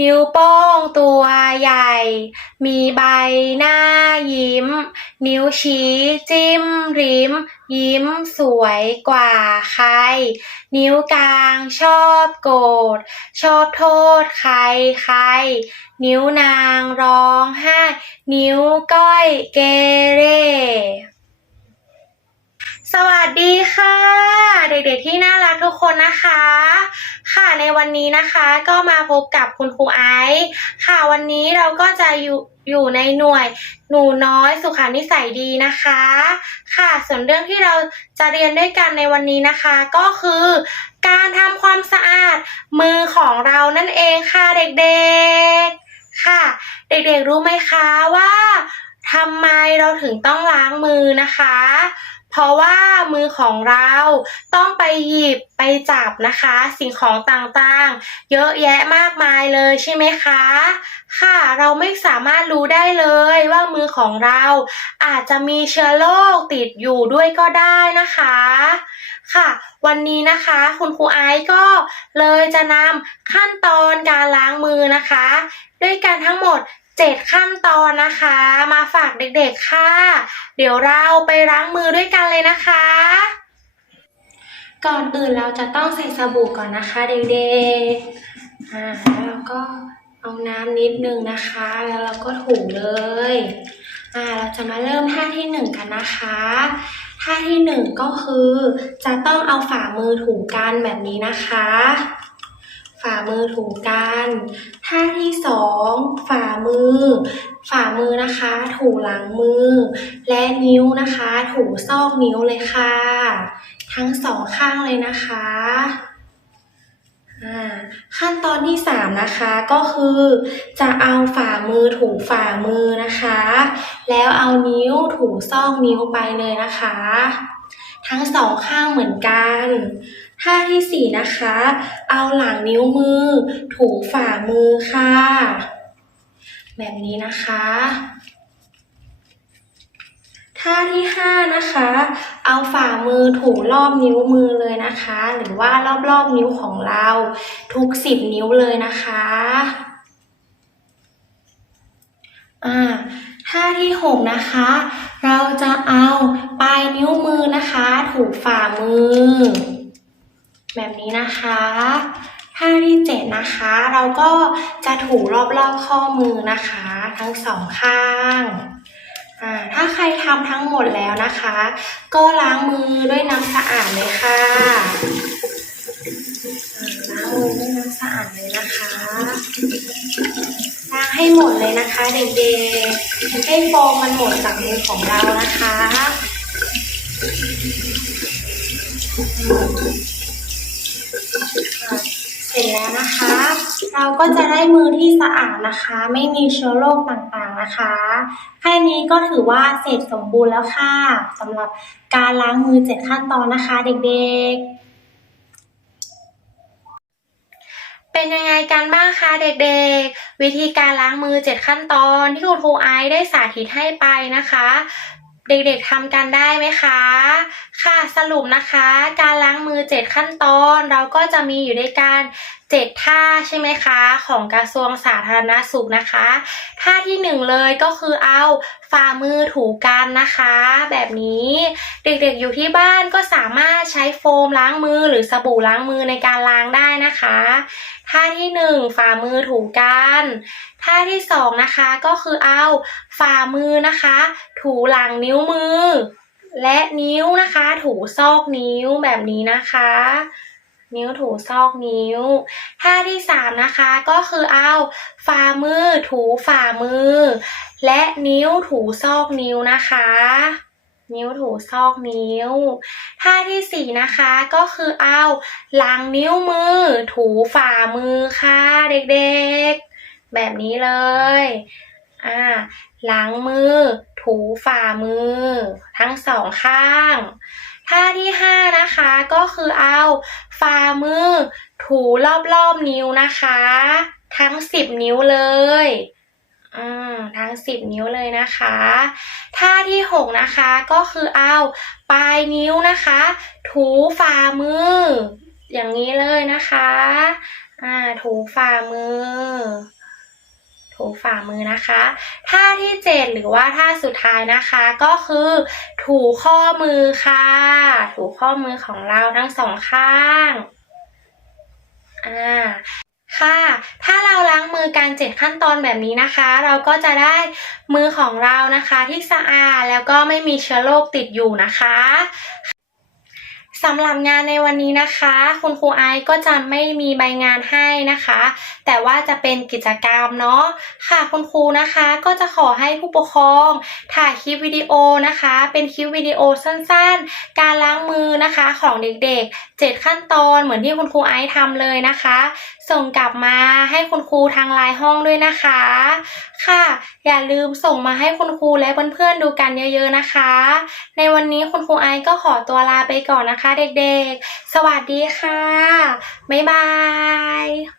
นิ้วโป้งตัวใหญ่ มีใบหน้ายิ้ม นิ้วชี้จิ้มริม ยิ้มสวยกว่าใคร นิ้วกลางชอบโกรธ ชอบโทษใครใคร นิ้วนางร้องไห้ นิ้วก้อยเกเร สวัสดีค่ะ เด็กๆที่น่ารักทุกคนนะคะ ค่ะในวันนี้นะคะก็มาพบกับคุณครูไอซ์ค่ะวันนี้เราก็จะอยู่อยู่ในหน่วย หนูน้อยสุขานิสัยดีนะคะ ค่ะส่วนเรื่องที่เราจะเรียนด้วยกันในวันนี้นะคะ ก็คือ การทำความสะอาดมือของเรานั่นเองค่ะเด็กๆ ค่ะ เด็กๆรู้ไหมคะว่าทำไมเราถึงต้องล้างมือนะคะ เพราะว่ามือของเราต้องไปหยิบไปจับนะคะ สิ่งของต่างๆ เยอะแยะมากมายเลยใช่ไหมคะ ค่ะเราไม่สามารถรู้ได้เลยว่ามือของเราอาจจะมีเชื้อโรคติดอยู่ด้วยก็ได้นะคะค่ะวันนี้นะคะคุณครูไอซ์ก็เลยจะนำขั้นตอนการล้างมือนะคะ ด้วยกันทั้งหมด 7ขั้นตอนนะคะ มาฝากเด็กๆค่ะ เดี๋ยวเราไปล้างมือด้วยกันเลยนะคะ ก่อนอื่นเราจะต้องใส่สบู่ก่อนนะคะเด็กๆอ่าแล้วเราก็เอาน้ำนิดนึงนะคะ แล้วเราก็ถูเลยอ่าเราจะมาเริ่มท่าที่หนึ่งกันนะคะท่าที่หนึ่งก็คือจะต้องเอาฝ่ามือถูกันแบบนี้นะคะ ฝ่ามือถูกกันท่าที่สองฝ่ามือ ฝ่ามือนะคะ ถูหลังมือ และนิ้วนะคะ ถูซอกนิ้วเลยค่ะ ทั้งสองข้างเลยนะคะขั้นตอนที่สามนะคะก็คือจะเอาฝ่ามือถูฝ่ามือนะคะ แล้วเอานิ้วถูซอกนิ้วไปเลยนะคะ ทั้งสองข้างเหมือนกัน ท่าที่สี่นะคะ เอาหลังนิ้วมือถูฝ่ามือค่ะ แบบนี้นะคะท่าที่ห้านะคะ เอาฝ่ามือถูรอบนิ้วมือเลยนะคะ หรือว่ารอบๆนิ้วของเราทุกสิบนิ้วเลยนะคะอ่าท่าที่หกนะคะ เราจะเอาปลายนิ้วมือนะคะ ถูฝ่ามือ แบบนี้นะคะท่าที่เจ็ดนะคะ เราก็จะถูรอบๆข้อมือนะคะ ทั้งสองข้างถ้าใครทำทั้งหมดแล้วนะคะ ก็ล้างมือด้วยน้ำสะอาดเลยค่ะล้างมือด้วยน้ำสะอาดเลยนะคะล้างให้หมดเลยนะคะเด็กๆให้ฟองมันหมดจากมือของเรานะคะ ร็จแล้วนะคะ เราก็จะได้มือที่สะอาดนะคะ ไม่มีเชื้อโรคต่างๆนะคะ แค่นี้ก็ถือว่าเสร็จสมบูรณ์แล้วค่ะสำหรับการล้างมือเจ็ดขั้นตอนนะคะเด็กๆ เป็นยังไงกันบ้างคะเด็กๆ วิธีการล้างมือเจ็ดขั้นตอนที่คุณครูไอซ์ได้สาธิตให้ไปนะคะ เด็กๆทำกันได้ไหมคะ ค่ะสรุปนะคะ การล้างมือ 7 ขั้นตอนเราก็จะมีอยู่ในการ7ท่าใช่ไหมคะ ของกระทรวงสาธารณสุขนะคะ ท่าที่หนึ่งเลยก็คือเอาฝ่ามือถูกันนะคะ แบบนี้เด็กๆอยู่ที่บ้านก็สามารถใช้โฟมล้างมือหรือสบู่ล้างมือในการล้างได้นะคะท่าที่หนึ่งฝ่ามือถูกันท่าที่สองนะคะก็คือเอาฝ่ามือนะคะ ถูหลังนิ้วมือ และนิ้วนะคะ ถูซอกนิ้วแบบนี้นะคะ นิ้วถูซอกนิ้ว ท่าที่สามนะคะก็คือเอาฝ่ามือถูฝ่ามือ และนิ้วถูซอกนิ้วนะคะ นิ้วถูซอกนิ้ว ท่าที่สี่นะคะก็คือเอาหลังนิ้วมือ ถูฝ่ามือค่ะเด็กๆ แบบนี้เลยอ่าหลังมือ ถูฝ่ามือ ทั้งสองข้างท่าที่ห้านะคะก็คือเอา ฝ่ามือ ถูรอบๆนิ้วนะคะ ทั้งสิบนิ้วเลยอืมทั้งสิบนิ้วเลยนะคะ ท่าที่หกนะคะก็คือเอาปลายนิ้วนะคะ ถูฝ่ามือ อย่างนี้เลยนะคะ อ่า ถูฝ่ามือ ถูฝ่ามือนะคะ ท่าที่เจ็ดหรือว่าท่าสุดท้ายนะคะก็คือ ถูข้อมือค่ะ ถูข้อมือของเราทั้งสองข้างอ่าค่ะ ถ้าเราล้างมือการเจ็ดขั้นตอนแบบนี้นะคะ เราก็จะได้มือของเรานะคะที่สะอาดแล้วก็ไม่มีเชื้อโรคติดอยู่นะคะ สำหรับงานในวันนี้นะคะ คุณครูไอซ์ก็จะไม่มีใบงานให้นะคะ แต่ว่าจะเป็นกิจกรรมเนาะค่ะคุณครูนะคะก็จะขอให้ผู้ปกครอง ถ่ายคลิปวิดีโอนะคะ เป็นคลิปวิดีโอสั้นๆ การล้างมือนะคะของเด็กๆ 7 ขั้นตอนเหมือนที่คุณครูไอซ์ทำเลยนะคะ ส่งกลับมาให้คุณครูทางไลน์ห้องด้วยนะคะ ค่ะ อย่าลืมส่งมาให้คุณครูและเพื่อนๆดูกันเยอะ ๆนะคะ ในวันนี้คุณครูไอซ์ก็ขอตัวลาไปก่อนนะคะเด็กๆ สวัสดีค่ะ บ๊ายบาย